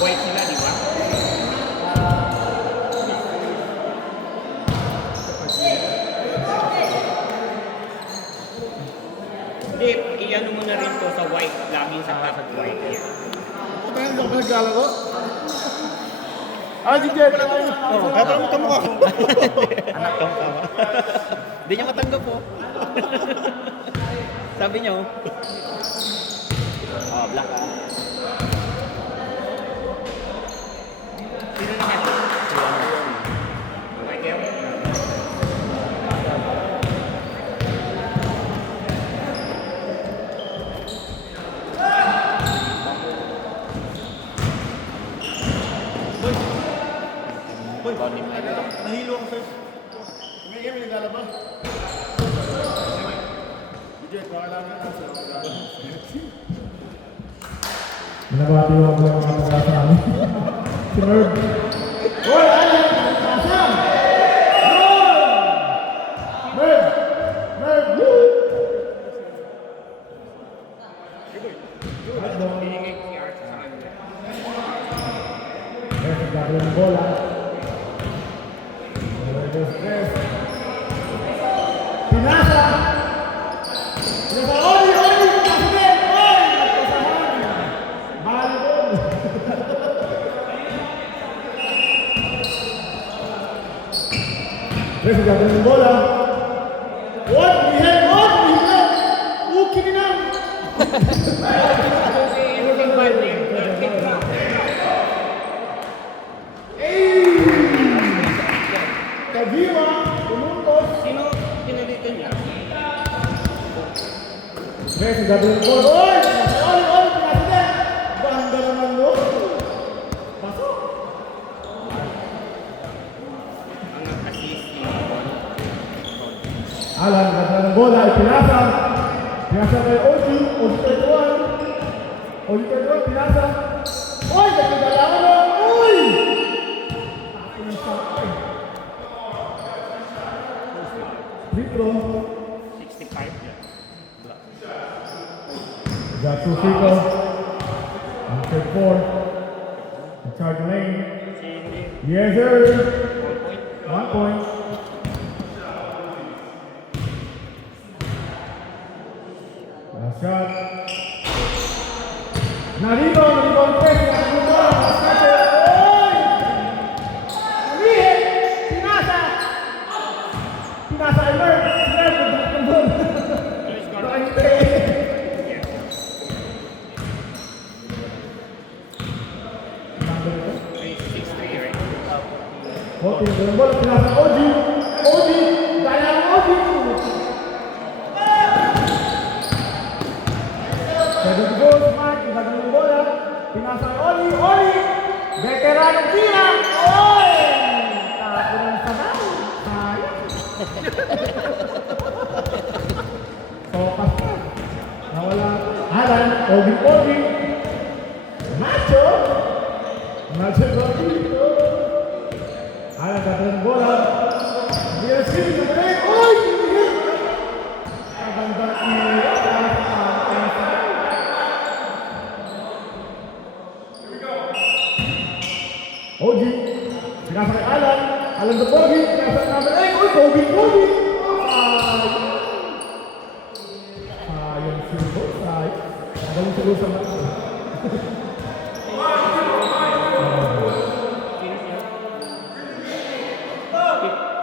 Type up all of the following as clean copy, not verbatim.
white sila, di ba? Hindi, i-ano mo na rin to sa white. Laging sa white. Yan. Ano ba naglalaro? Ah, si Jet! Kaya mo kamukha ko. Anak kang kawa. Hindi niya matanggap po. Sabi niyo. Oh, black ah. Sino naman? Michael? Boy, nahilo ako sa'yo. May naglalabas. Jet, baka lang ang answer. Nabati ko ang mga pagkasa namin. Si Merv. Hoy! Ano yung pagkasa? Merv! Merv! Woo! Pinigay si Art sa kanya. Merv, nagkakaroon ng bola. Pinasa! Pinasa! Oli! Oli! Pinasa! Oy! Nagpasahan! Balon! Merv, nagkakaroon ng bola. What? Mihen! What? Mihen! Ukin na! Anything but name. Kagiwa, umuntos. Sino pinalito niya? Mes, ang gagawin ko. Oy! Oli, oli, pinasiden! Banda naman mo. Pasok. Ang nag-assist ni Alan, gagawin ng bola, ipinasa. Pinasa kay Oji, Oji 31. Oji 31, pinasa. Oy! Nagkagalaman mo! Uy! Ako ng sakay. Free throw. 65 yan. Got two free throw. On third four. In charge lane. Yes, sir. 1 point. Last shot. Narito ang press. Nakakita. Nakakita. Oy! Ulihin! Pinasa! Pinasa ay Merv. Merv, nagdakambol. Nakakita eh. Ay, 63, right? Okay, yung bola, pinasa Oji. Oji! Daya ang Oji! Seven goals, Mark. Pinasa yung bola. Pinasa ang Oli. Oli! Veteranong tira! Oy! Tapo ng sabaw. Sayang. Sopas pa. Nawala pa. Alan, Ogi. Nacho! Nacho dito. Alan, gagawin ng bola. Hindi na sili. Nagaling. Oy! Magandang tira. Oji, pinasa kay Alan. Alan to Oji, pinasa kay number 8. Uy, Oji! Sayang simple, sayang. Magaling siguro sa mga.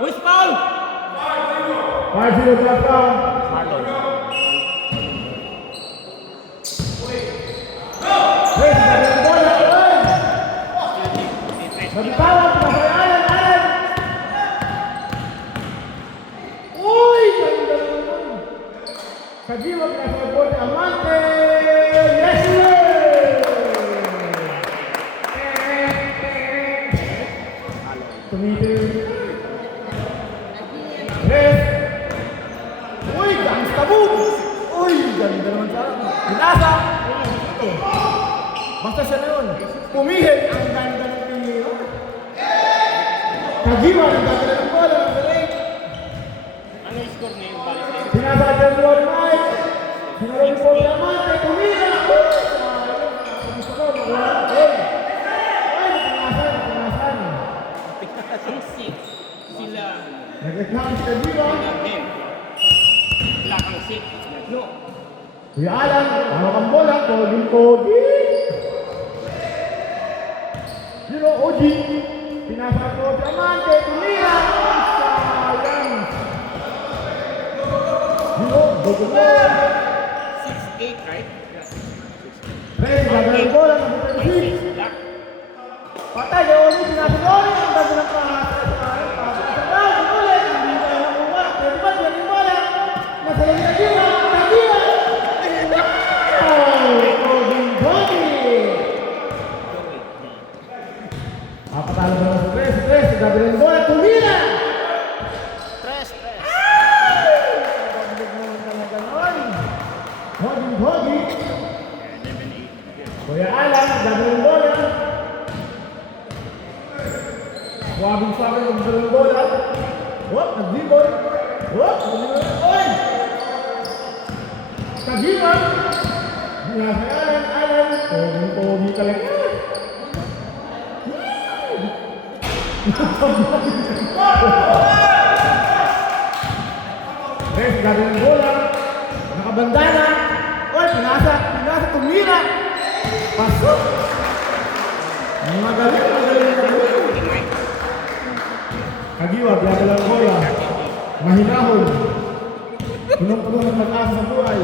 Who's foul? 5-0 left down. Marlon. Hey, gagawin ng bola. Oy! Nagtawag, pinasa kay Alan. Alan! Uy! Ganda naman. Kajiwa, pinasa kay Bote Amante. Yes, sir! Tumitil. Yes! Uy! Gangsta move! Uy! Ganda naman sa akin. Pinasa! Basta siya na yun. Pumihit ang ganda ng piniro. Kajiwa, nagdadala ng bola ng galing. Ano yung score niya yung balik niya? Pinasa kay Lord Mike. Sinarong po naman. Tumira! Uy! Sayang. Gusto ko, wala. Uy! Kuya Alan, hawak ang bola, Pogi. Zero, OG. Pinasa ko, Diamante, tumira. Sayang. Zero, double ball. 6-8, right? Tres, gagawin ang bola, number 36. Black. Patay, Oli, pinasa ko, Oli. Ang ganda ng pahasa. Ang ulit. Hindi ko alam kung ba. Pwede ba, pwede yung bola. Nasa lang na Giwa. Nagiwa. Papatalo ba naman sa Tres, gagawin ang bola, tumira! Tres. Pagdag naman talaga nun. Hogi. Kuya Alan, gagawin ang bola. Wabing sabi ng gagawin ang bola. Wop, nag-dibol. Wop, oy! Kagiwa! Nasa Alan. Pogi talaga. Tres, gagawin ang bola. Nakabandana. Oy, pinasa, tumira. Pasok. Magaling. Kagiwa, gagawin ang bola. Mahinahon. Punong-puno ng pag-asa sa buhay.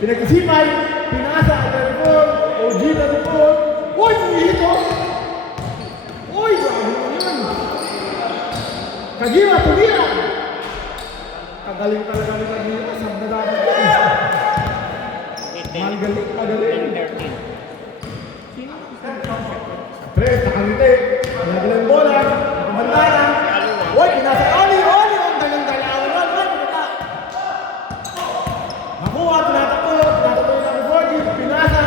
Pinagkasipay, pinasa, telefon, OG na telefon. Uy, ito! Uy, grabe mo yun! Kagiwa, tumira! Kagaling talaga ni Kagiwa, sab na dapat yun. Magaling. 13. Tres, nakangiti. Nagala yung bola, nakabandana. Uy, pinasa, Oli! Ang galang-galawan. Pinata. Makuha, tinatakbo yung number 40, pinasa.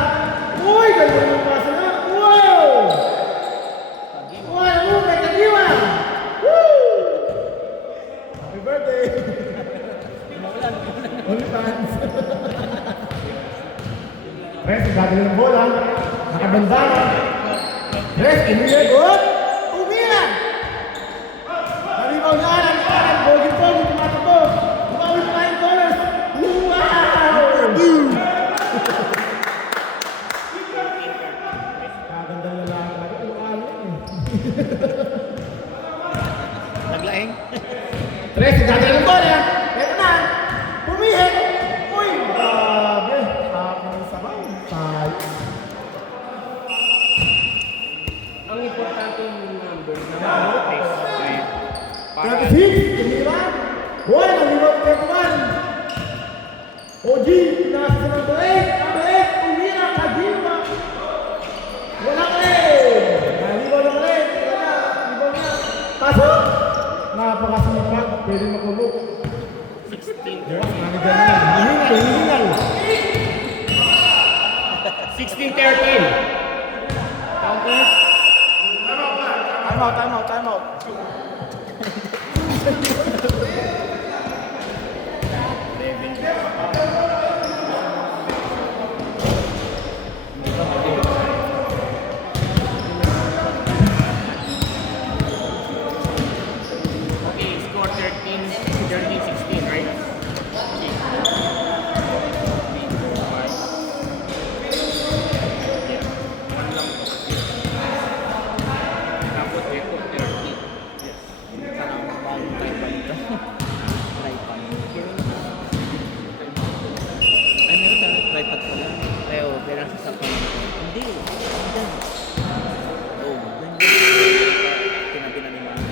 Uy, galing yung pasa na. Wow! Wow, kay Kagiwa! Woo! Happy birthday! Only fans. Tres, gagawin ng bola. Nakabandana. Tres, umira. Good! Umira! Nalibaw na Alan. Pogi, tumatakbo. Umawin pa yung colors. Wow! Kagandang lalaki talaga. Yung Alan eh. Naglaing. Tres, gagawin ng bola. Ito na. Pumihin. Uy, grabe. Aking sabaw. Ang importante yung number na notice. Para 36, tumira. Boy, naliwag ka naman. OG, nasa sa number 8. Number 8, tumira. Kagiwa. Wala ka eh. Naliwag na ulit. Naliwag na. Pasok. Napakasimipag. Pwede makulog. 16. Bukas, manigan na. Hihingal. 16-13. Counter. Time out. Okay, score 13-16, right? Okay. Yeah. One lang. Tapos ito, 30. Yes. Parang bagong tripod ito. Tripod. Ay, meron tayo tripod pala. Pero, pero nasa sapan. Hindi. Andyan. Oh, ganyan. Tinabi na ni Mama.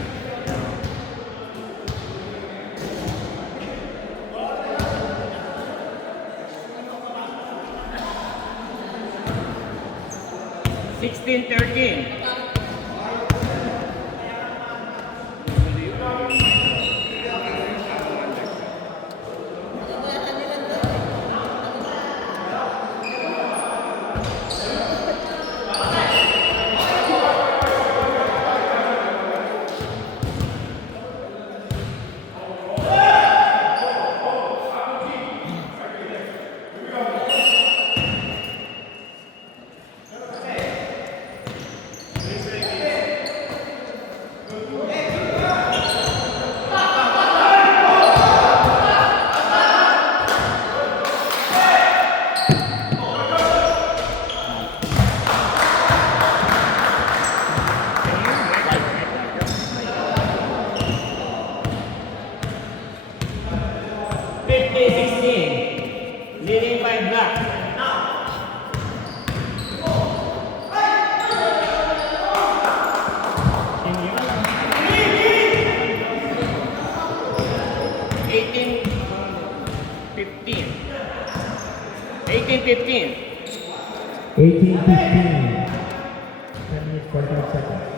16-13. Leading by black. Eighteen, 15. 18-15. 18-15. 10 minutes, 45 seconds.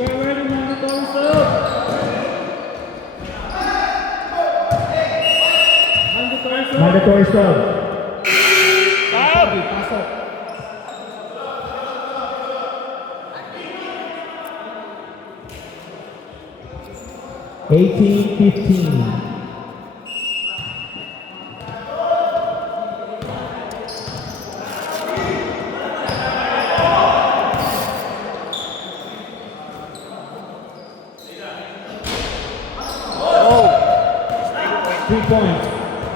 Get ready, mandatory serve. Mandatory sub. Serve. Pasok. 18-15. Oh! 3 points.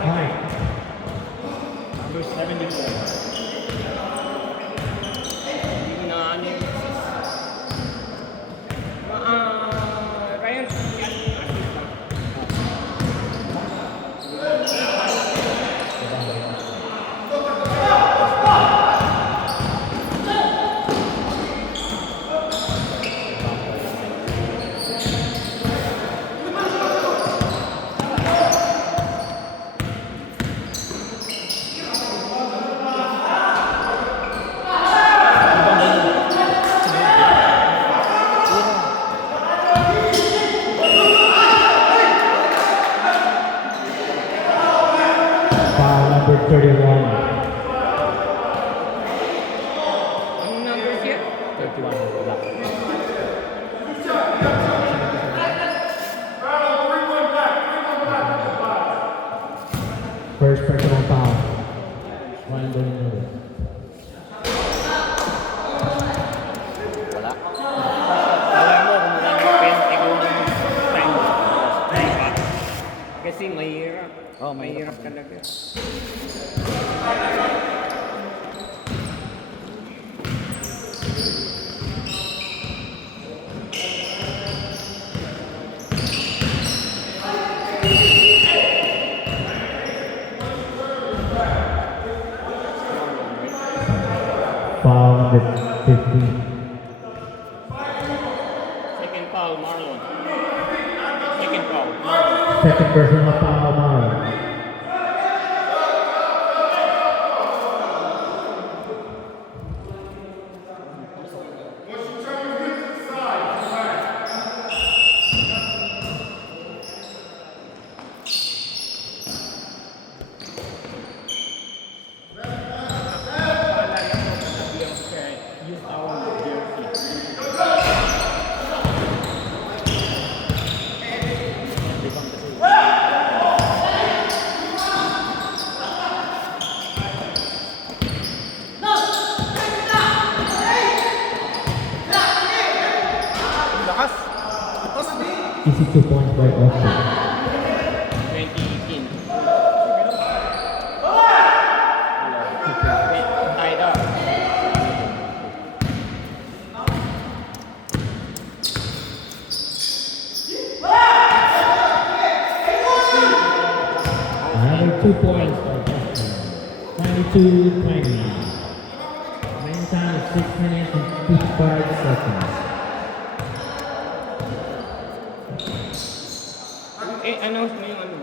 Right. Number 74. Hindi ko na ano yung Ryan, assist lang. Foul number 31. Ang numbers yan? 31. Wala. First personal foul. Brandon Miller. Wala. Alam mo kung wala yung pen, ikaw ang time. Kasi mahirap. Oh, mahirap talaga. Foul number 15. Second foul, Marlon. Second foul. Second personal foul, Marlon. Use our jersey. Lakas! Easy 2 points by Austin. 2018. Tied up. Another 2 points by Austin. 22-20. Main time is 6 minutes and 55 seconds. Announce mo yung ano?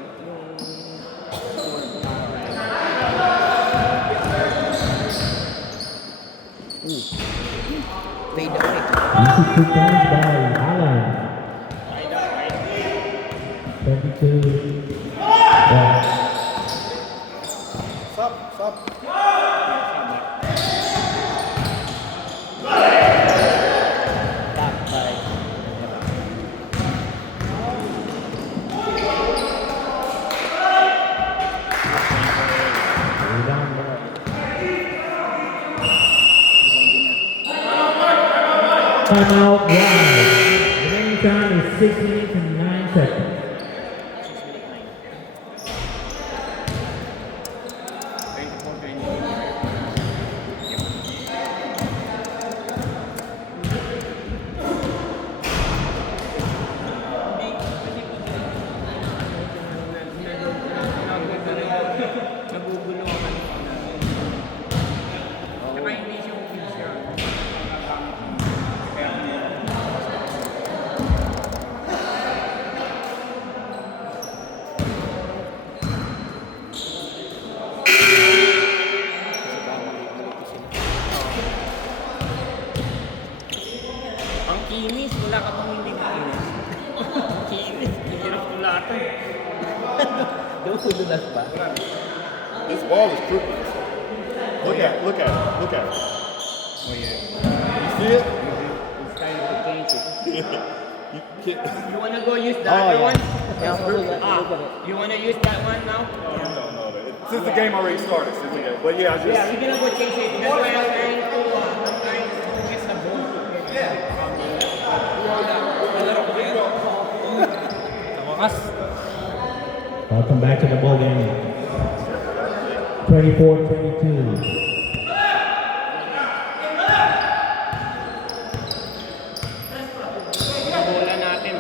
Fade away. Easy 2 points by Alan. Tied up, right? 22. Yeah. Stop. Tap by. Rebound. Timeout. Wow. Remaining time is 6 minutes and 9 seconds. 'Nagugulo ang ano ko na. Saka hindi siya official. Ang kinis, wala ka pang hindi kinis. Ang kinis, hirap tulatan. Doon sudulas pa. This ball is tripping. Look at it. Look at it. Oh yeah. You see it? It's time to change it. You can't. You wanna go use the Oh, other yeah. one? Yeah, look at it. You wanna use that one now? No. Since the game already started. But yeah, I just. Yeah, we're gonna go change it. That's why I'm trying to get the ball. Welcome back to the ball game. 24-22. Bola natin.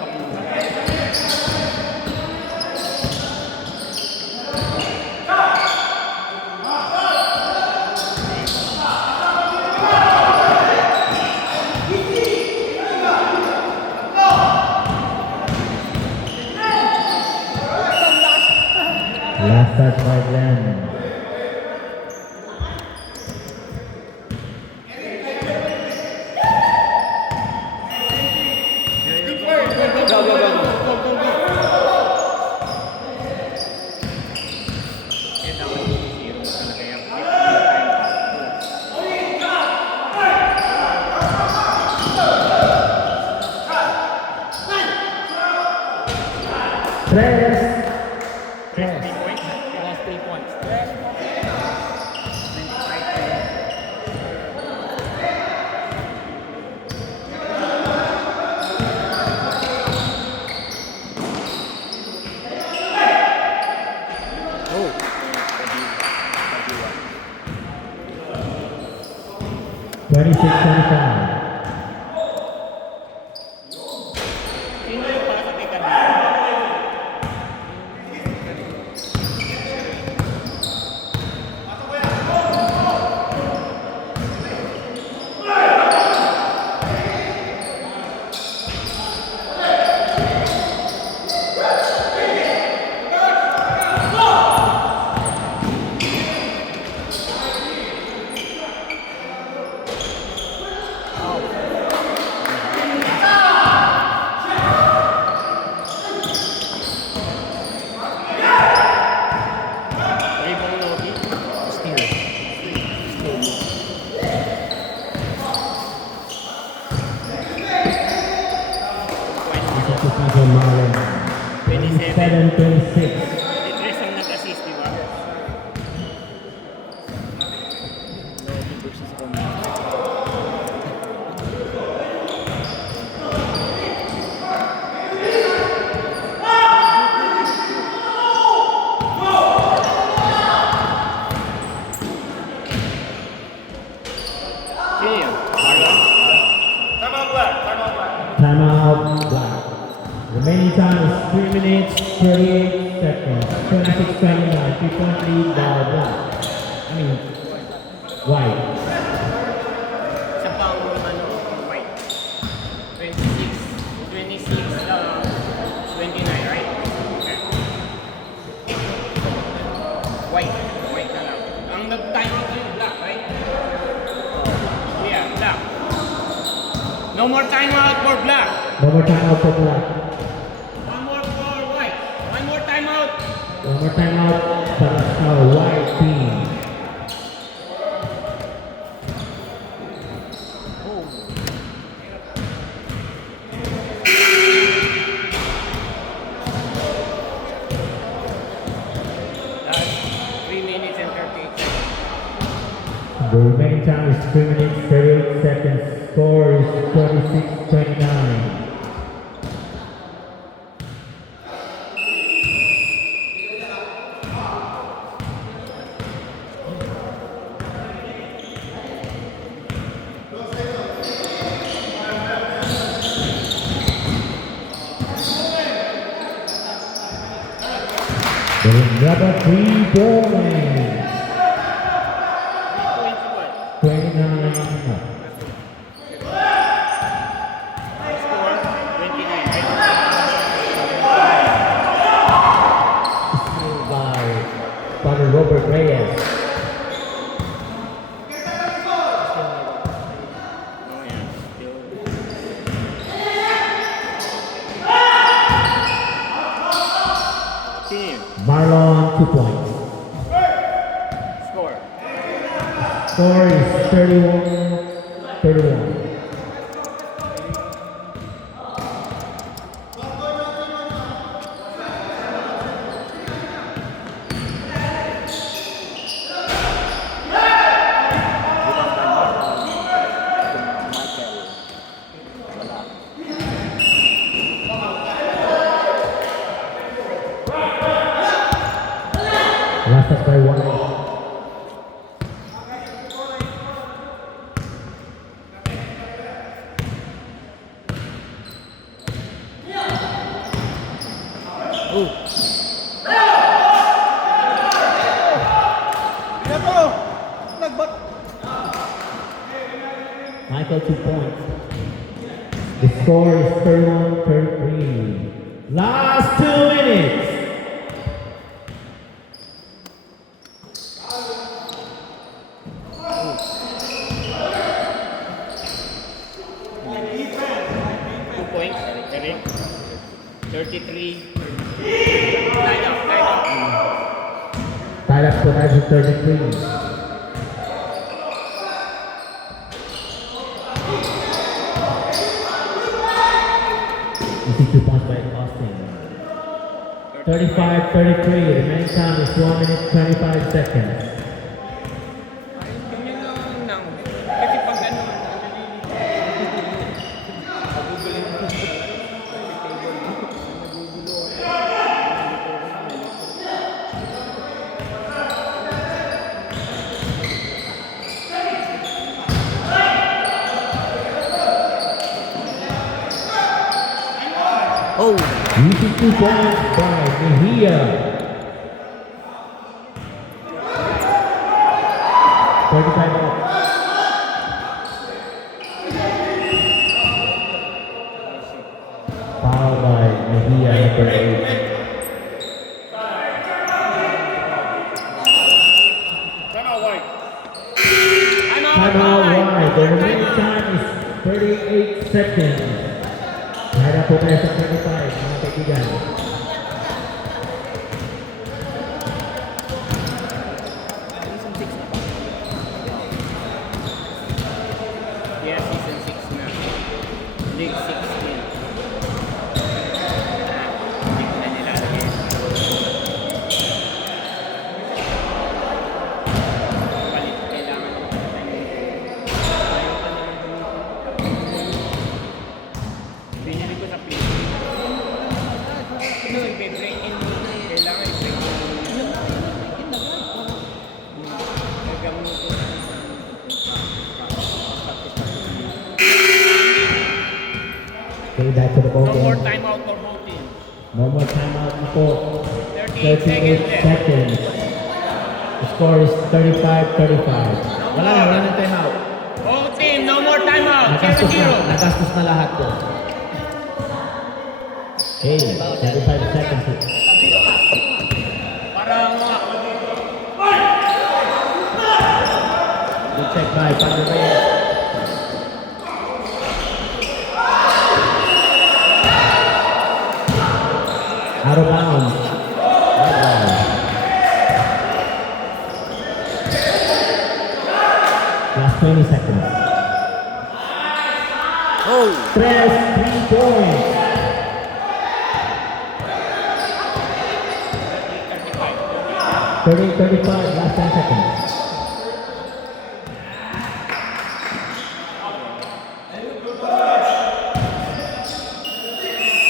Last touch by Glenn. Tres. Tres. 3 points. Last 3 points. Oh. 26-25. Sino yung para sa pick dito? Rebound Logi. Ito Marlon. 27-26. Idris ang nag-assist, di ba? Logi versus Romero. Sino yun? Marlon? Timeout Black. Remaining time is 3 minutes, 38 seconds. 26-29. 3-point lead by Black. I mean, White. Sa pang ano, white. 26, 29, right? Okay. White na lang. Ang nag-timing ko yung black, right? Yeah, black. No more timeout for black. No more timeout for Black. One more for white. One more timeout. One more timeout para sa White team. That's 3 minutes and 38 seconds. The remaining time is 3 minutes, 38 seconds. Score is 26-29. There is another 3 points. 29. Score 29, right? Steal by Father Robert Reyes. Oh, yeah. Still. Team. Marlon, 2 points. Score. Score is 31. Last up by 1. Michael, 2 points. The score is 31-33. Last 2 minutes. Two points. Eric. 33. Tied up. Tied up to 33. You see 2 points by Austin. 35-33. The remaining time is 1 minute 25 seconds. Ganyan lang. Kasi pag ano, Oh! Using 2 points by Mejia. 35 up. Foul by Mejia, number 8. Timeout, White. Timeout wide. The remaining time is 38 seconds. Tied up po tayo sa 25, mga kaibigan. Season 6 na ba? yeah, season 6 na. League 16. Hindi ko na nilalagay. Palit, kailangan ko. Ayaw pa naman binili ko sa Pilipinas. Ano, i-break in muna eh. Kailangan i-break in muna. Gagamot ko. Okay, back to the ball No more game. timeout for both teams. No more timeout before 38 seconds 38 left. seconds. The score is 35-35. Wala na timeout. Both team, no more timeout. Nagastos na lahat ko. Okay, 35 seconds. Para mga Good check by Padre Reyes. Out of bounds. Right line. Last 20 seconds. Oh! 3 points. 30-35, last 10 seconds.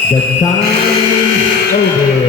The time is over.